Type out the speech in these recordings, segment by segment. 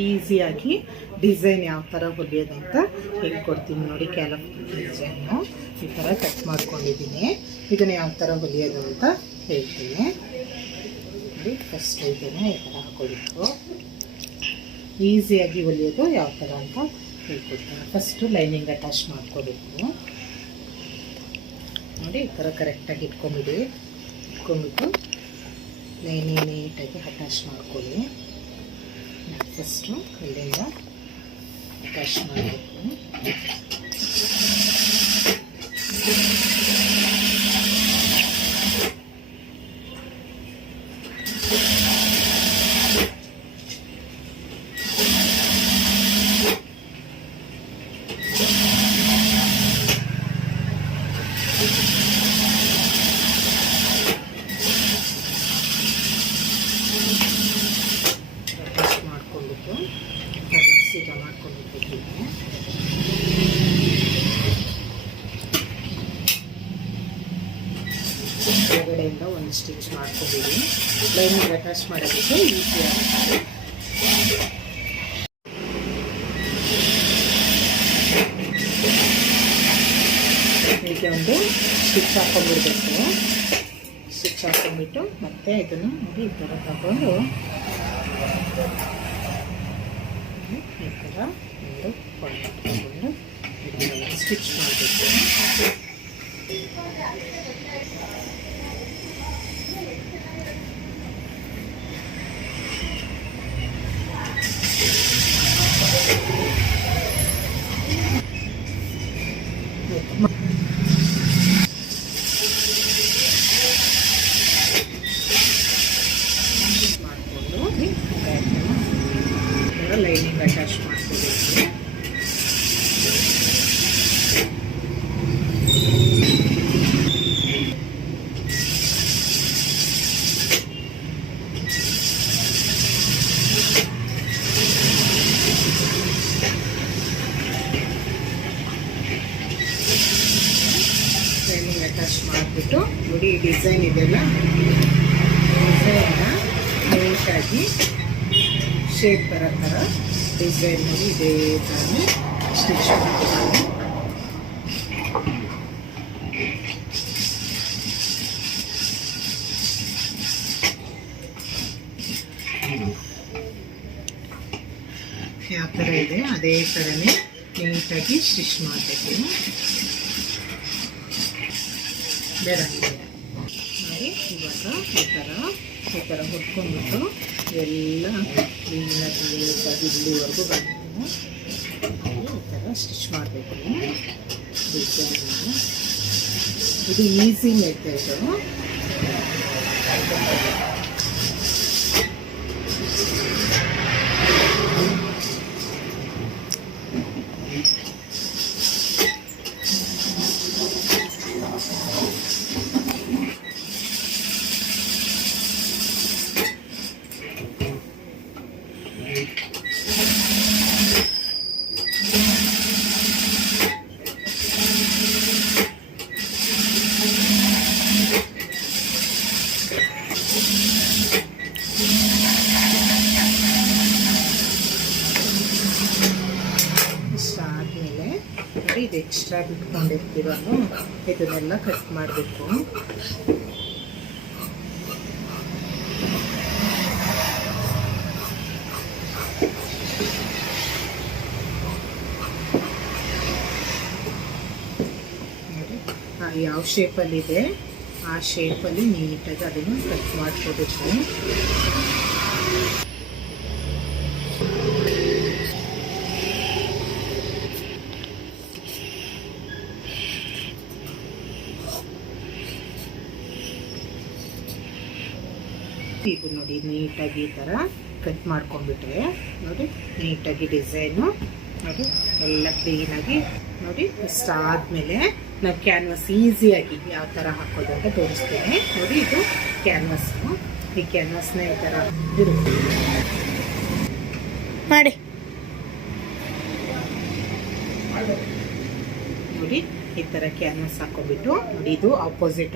ಈಸಿಯಾಗಿ ಡಿಸೈನ್ ಯಾವ ಥರ ಹೊಲಿಯೋದಂತ ಹೇಳ್ಕೊಡ್ತೀನಿ ನೋಡಿ. ಕ್ಯಾಲಪ್ ಡಿಸೈನು ಈ ಥರ ಕಟ್ ಮಾಡ್ಕೊಂಡಿದ್ದೀನಿ. ಇದನ್ನು ಯಾವ ಥರ ಹೊಲಿಯೋದು ಅಂತ ಹೇಳ್ತೀನಿ ನೋಡಿ. ಫಸ್ಟ್ ಇದನ್ನು ಈ ಥರ ಹಾಕೋಬೇಕು. ಈಸಿಯಾಗಿ ಹೊಲಿಯೋದು ಯಾವ ಥರ ಅಂತ ಹೇಳ್ಕೊಡ್ತೀನಿ. ಫಸ್ಟು ಲೈನಿಂಗ್ ಅಟ್ಯಾಚ್ ಮಾಡ್ಕೋಬೇಕು ನೋಡಿ. ಈ ಥರ ಕರೆಕ್ಟಾಗಿ ಇಟ್ಕೊಂಡ್ಬಿಟ್ಟು ಲೈನಿಂಗ್ ನೀಟಾಗಿ ಅಟ್ಯಾಚ್ ಮಾಡ್ಕೊಳ್ಳಿ. ಫಸ್ಟು ಇಲ್ಲಿಂದ ಅಟ್ಯಾಚ್ ಮಾಡಬೇಕು. ಹೊರಗಡೆಯಿಂದ ಒಂದು ಸ್ಟಿಚ್ ಮಾಡ್ಕೊಂಡಿದ್ದೀನಿ. ಲೈನಿಂಗ್ ಅಟ್ಯಾಚ್ ಮಾಡೋದಕ್ಕೆ ಈಸಿಯಾಗಿ ಹೀಗೆ ಒಂದು ಸ್ಟಿಚ್ ಹಾಕೊಂಡ್ಬಿಡ್ಬೇಕು. ಸ್ಟಿಚ್ ಹಾಕೊಂಡ್ಬಿಟ್ಟು ಮತ್ತೆ ಇದನ್ನು ನೋಡಿ ಈ ಥರ ತಗೊಂಡು ಈ ಥರ ಒಂದು ಪಾಯಿಂಟ್ ತಗೊಂಡು ಸ್ಟಿಚ್ ಮಾಡಬೇಕು. ಮಾಡಿಕೊಂಡು ಲೈನಿಂಗ್ ಅಟ್ಯಾಚ್ ಮಾಡ್ಕೋಬೇಕು. ಲೈನಿಂಗ್ ಅಟ್ಯಾಚ್ ಮಾಡಿಬಿಟ್ಟು ನೋಡಿ ಈ ಡಿಸೈನ್ ಇದೆಲ್ಲ ಡಿಸೈನ್ನ ನೀಟಾಗಿ ಶೇಪ್ ಬರೋ ಥರ ಡಿಸೈನ್ ನೋಡಿ ಇದೇ ಥರನೇ ಸ್ಟಿಚ್ ಮಾಡ್ತೀನಿ. ಯಾವ ಥರ ಇದೆ ಅದೇ ಥರನೇ ನೀಟಾಗಿ ಸ್ಟಿಚ್ ಮಾಡಬೇಕು. ಬೇಡ ನೋಡಿ ಇವಾಗ ಈ ಥರ ಹೊಡ್ಕೊಂಡ್ಬಿಟ್ಟು ಎಲ್ಲ ಇಲ್ಲಿವರೆಗೂ ಬರ್ತೀನಿ. ಈ ಥರ ಸ್ಟಿಚ್ ಮಾಡಬೇಕು ಡಿಸೈನ್. ಇದು ಈಸಿ ಮೆಥಡು. ಇಷ್ಟಾದಮೇಲೆ ನೋಡಿ ಇದು ಎಕ್ಸ್ಟ್ರಾ ಬಿಟ್ಕೊಂಡಿರ್ತೀವಲ್ಲ ಇದನ್ನೆಲ್ಲ ಕಟ್ ಮಾಡಬೇಕು. ಯಾವ ಶೇಪಲ್ಲಿದೆ ಆ ಶೇಪಲ್ಲಿ ನೀಟಾಗಿ ಅದನ್ನು ಕಟ್ ಮಾಡ್ಕೋಬೇಕು. ಇದು ನೋಡಿ ನೀಟಾಗಿ ಈ ಥರ ಕಟ್ ಮಾಡ್ಕೊಂಡ್ಬಿಟ್ರೆ ನೋಡಿ ನೀಟಾಗಿ ಡಿಸೈನು ನೋಡಿ ಎಲ್ಲ ಕ್ಲೀನಾಗಿ ನೋಡಿ. ಇಷ್ಟಾದಮೇಲೆ ನಾವು ಕ್ಯಾನ್ವಾಸ್ ಈಸಿಯಾಗಿ ಯಾವ ಥರ ಹಾಕೋದು ಅಂತ ತೋರಿಸ್ತೀನಿ ನೋಡಿ. ಇದು ಕ್ಯಾನ್ವಾಸು. ಈ ಕ್ಯಾನ್ವಾಸ್ನ ಈ ಥರ ಮಾಡಿ ನೋಡಿ. ಈ ಥರ ಕ್ಯಾನ್ವಾಸ್ ಹಾಕೊಂಡ್ಬಿಟ್ಟು ನೋಡಿ ಇದು ಆಪೋಸಿಟ್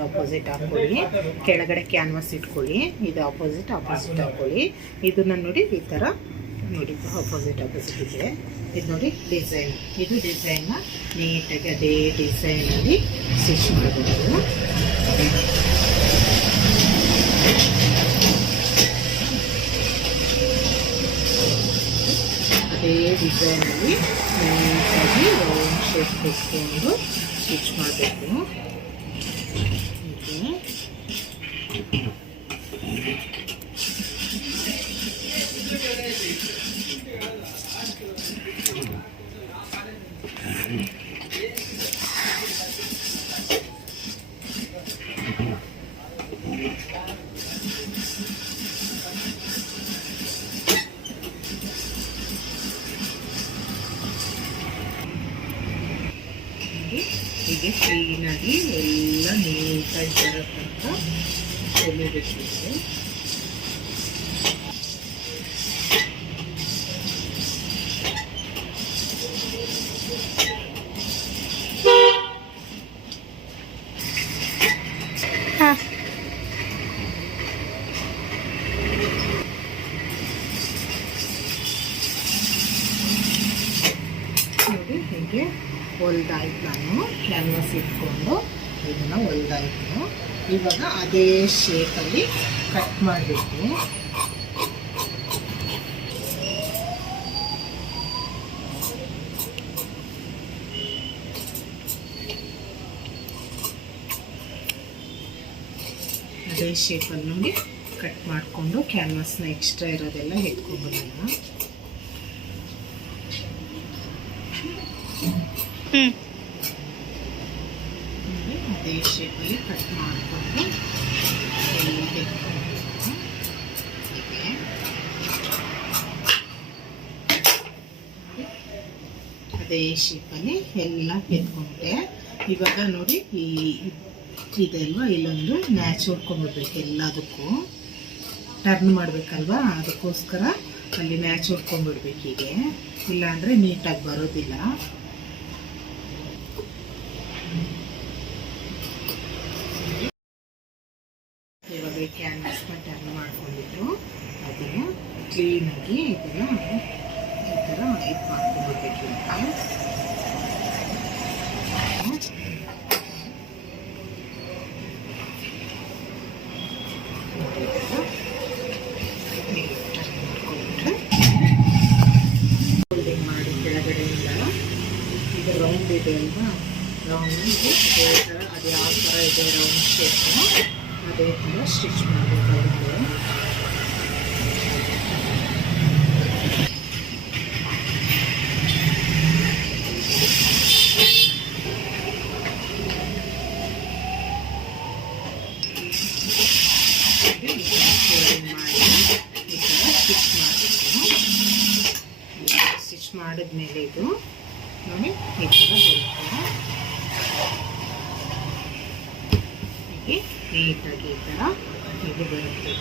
ಹಾಕೊಳ್ಳಿ. ಕೆಳಗಡೆ ಕ್ಯಾನ್ವಾಸ್ ಇಟ್ಕೊಳ್ಳಿ. ಇದು ಆಪೋಸಿಟ್ ಹಾಕೊಳ್ಳಿ. ಇದನ್ನ ನೋಡಿ ಈ ಥರ ನೋಡಿ ಆಪೋಸಿಟ್ ಇದೆ. ಇದು ನೋಡಿ ಡಿಸೈನ್, ಇದು ಡಿಸೈನ್ನ ನೀಟಾಗಿ ಅದೇ ಡಿಸೈನಲ್ಲಿ ಸ್ಟಿಚ್ ಮಾಡಬೇಕು. ಅದೇ ಡಿಸೈನಲ್ಲಿ ನೀಟಾಗಿ ರೌಂಡ್ ಶೇಪ್ ಕೊಟ್ಕೊಂಡು ಸ್ಟಿಚ್ ಮಾಡಬೇಕು. ಹೀಗೆ ಕ್ಲೀನಾಗಿ ಎಲ್ಲ ನೀಟಾಗಿ ಬರೋ ತನಕ ಹೊಲಿಬೇಕಿದೆ. ನೋಡಿ ಹೀಗೆ ಹೊಲ್ದಾಯ್ತು. ನಾನು ಕ್ಯಾನ್ವಾಸ್ ಇಟ್ಕೊಂಡು ಇದನ್ನು ಹೊಲ್ದಾಯ್ತು. ಇವಾಗ ಅದೇ ಶೇಪಲ್ಲಿ ಕಟ್ ಮಾಡಬೇಕು. ಅದೇ ಶೇಪಲ್ಲಿ ನೋಡಿ ಕಟ್ ಮಾಡಿಕೊಂಡು ಕ್ಯಾನ್ವಾಸ್ನ ಎಕ್ಸ್ಟ್ರಾ ಇರೋದೆಲ್ಲ ಎತ್ಕೊಂಡ್ಬಿಡೋಣ. ಅದೇ ಶೇಪಲ್ಲಿ ಕಟ್ ಮಾಡಿಕೊಂಡು ಅದೇ ಶೇಪಲ್ಲಿ ಎಲ್ಲ ಎತ್ಕೊಂಡೆ. ಇವಾಗ ನೋಡಿ ಇದಲ್ವಾ ಇಲ್ಲೊಂದು ಮ್ಯಾಚ್ ಹೊಡ್ಕೊಂಡ್ಬಿಡ್ಬೇಕು. ಎಲ್ಲದಕ್ಕೂ ಟರ್ನ್ ಮಾಡಬೇಕಲ್ವಾ, ಅದಕ್ಕೋಸ್ಕರ ಅಲ್ಲಿ ಮ್ಯಾಚ್ ಹೊಡ್ಕೊಂಡ್ಬಿಡ್ಬೇಕು. ಹೀಗೆ ಇಲ್ಲಾಂದರೆ ನೀಟಾಗಿ ಬರೋದಿಲ್ಲ. ಇವಾಗ ಕ್ಯಾನ್ವಾಸ್ನ ಟರ್ನ್ ಮಾಡ್ಕೊಂಡ್ಬಿಟ್ಟು ಅದನ್ನು ಕ್ಲೀನಾಗಿ ಇದನ್ನು ಈ ಥರ ಇದು ಮಾಡ್ಕೊಂಡ್ಬಿಡ್ಬೇಕು. ಫೋಲ್ಡಿಂಗ್ ಮಾಡಿ ಕೆಳಗಡೆಯಿಂದ ಇದು ರೌಂಡ್ ಇದೆ ಅಲ್ವಾ, ರೌಂಡ್ ಅದೇ ಥರ ಅದು ಯಾವ ಥರ ಇದೆ ರೌಂಡ್ ಶೇಪು ಅದೇ ಥರ ಸ್ಟಿಚ್ ಮಾಡಬೇಕಾಗುತ್ತೆ. ಸ್ಟಿಚ್ ಮಾಡಿದ್ಮೇಲೆ ಇದು ನೋಡಿ ಈ ಥರ ಬರುತ್ತೆ. ಹೀಗೆ ನೀಟಾಗಿ ಈ ಥರ ಇದು ಬರುತ್ತೆ.